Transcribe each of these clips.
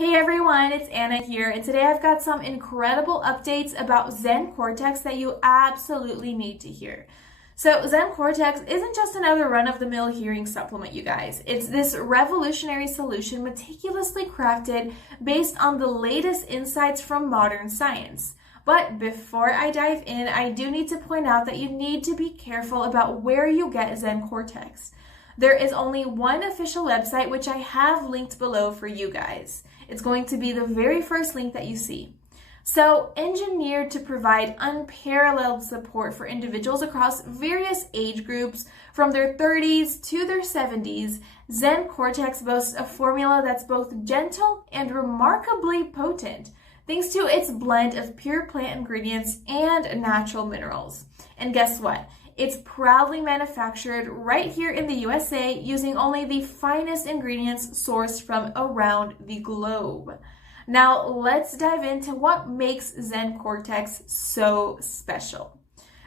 Hey everyone, it's Anna here, and today I've got some incredible updates about ZenCortex that you absolutely need to hear. So ZenCortex isn't just another run-of-the-mill hearing supplement, you guys. It's this revolutionary solution meticulously crafted based on the latest insights from modern science. But before I dive in, I do need to point out that you need to be careful about where you get ZenCortex. There is only one official website, which I have linked below for you guys. It's going to be the very first link that you see. So, engineered to provide unparalleled support for individuals across various age groups, from their 30s to their 70s, ZenCortex boasts a formula that's both gentle and remarkably potent, thanks to its blend of pure plant ingredients and natural minerals. And guess what? It's proudly manufactured right here in the USA using only the finest ingredients sourced from around the globe. Now let's dive into what makes ZenCortex so special.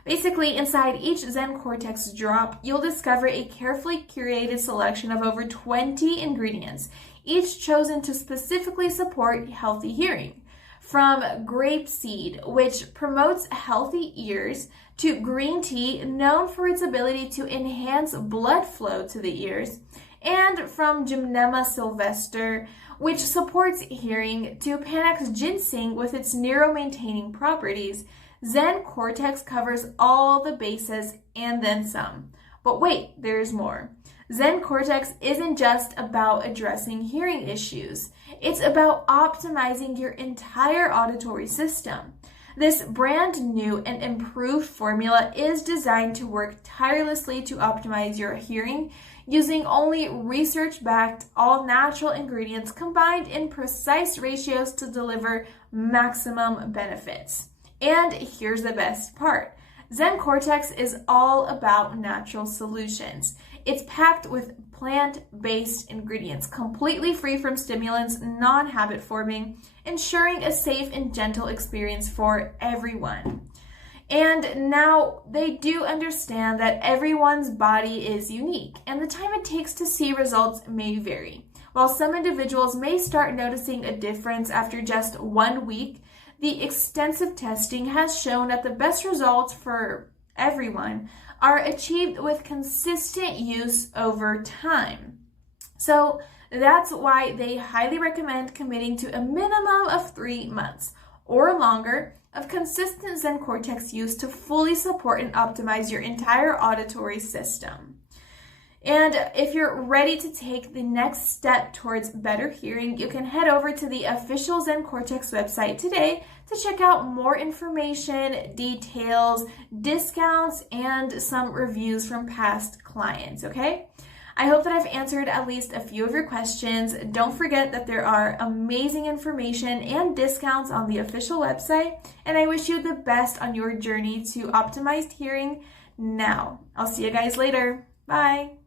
Basically, inside each ZenCortex drop, you'll discover a carefully curated selection of over 20 ingredients, each chosen to specifically support healthy hearing. From grapeseed, which promotes healthy ears, to green tea, known for its ability to enhance blood flow to the ears, and from Gymnema sylvester, which supports hearing, to Panax ginseng with its neuromaintaining properties, ZenCortex covers all the bases and then some. But wait, there's more. ZenCortex isn't just about addressing hearing issues. It's about optimizing your entire auditory system. This brand new and improved formula is designed to work tirelessly to optimize your hearing using only research-backed, all-natural ingredients combined in precise ratios to deliver maximum benefits. And here's the best part. ZenCortex is all about natural solutions. It's packed with plant-based ingredients, completely free from stimulants, non-habit forming, ensuring a safe and gentle experience for everyone. And now they do understand that everyone's body is unique, and the time it takes to see results may vary. While some individuals may start noticing a difference after just 1 week, the extensive testing has shown that the best results for everyone are achieved with consistent use over time. So that's why they highly recommend committing to a minimum of 3 months or longer of consistent ZenCortex use to fully support and optimize your entire auditory system. And if you're ready to take the next step towards better hearing, you can head over to the official ZenCortex website today to check out more information, details, discounts, and some reviews from past clients, okay? I hope that I've answered at least a few of your questions. Don't forget that there are amazing information and discounts on the official website, and I wish you the best on your journey to optimized hearing now. I'll see you guys later. Bye.